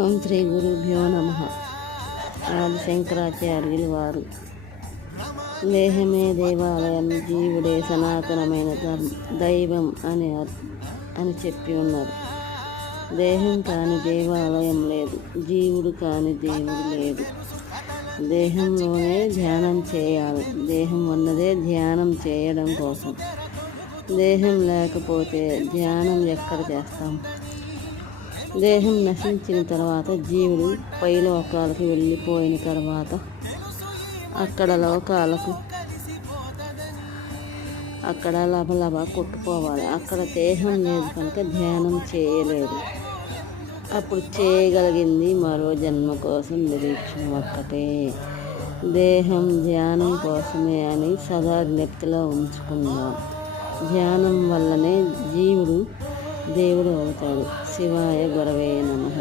ఓం శ్రీ గురుభ్యో నమః. ఆది శంకరాచార్యులు వారు దేహమే దేవాలయం, జీవుడే సనాతనమైన దైవం అని చెప్పి ఉన్నారు. దేహం కాని దేవాలయం లేదు, జీవుడు కాని దేవుడు లేడు. దేహంలోనే ధ్యానం చేయాలి. దేహం ఉన్నదే ధ్యానం చేయడం కోసం. దేహం లేకపోతే ధ్యానం ఎక్కడ చేస్తాం? దేహం నశించిన తర్వాత జీవుడు పైలోకాలకు వెళ్ళిపోయిన తర్వాత అక్కడ లబలబ కొట్టుకోవాలి. అక్కడ దేహం లేదు కనుక ధ్యానం చేయలేదు. అప్పుడు చేయగలిగింది మరో జన్మ కోసం నిరీక్షణ ఒక్కటే. దేహం ధ్యానం కోసమే అని సదా జ్ఞప్తిలో ఉంచుకుందాం. ధ్యానం వల్లనే జీవుడు దేవుడు అవుతాడు. శివాయ గురవే నమః.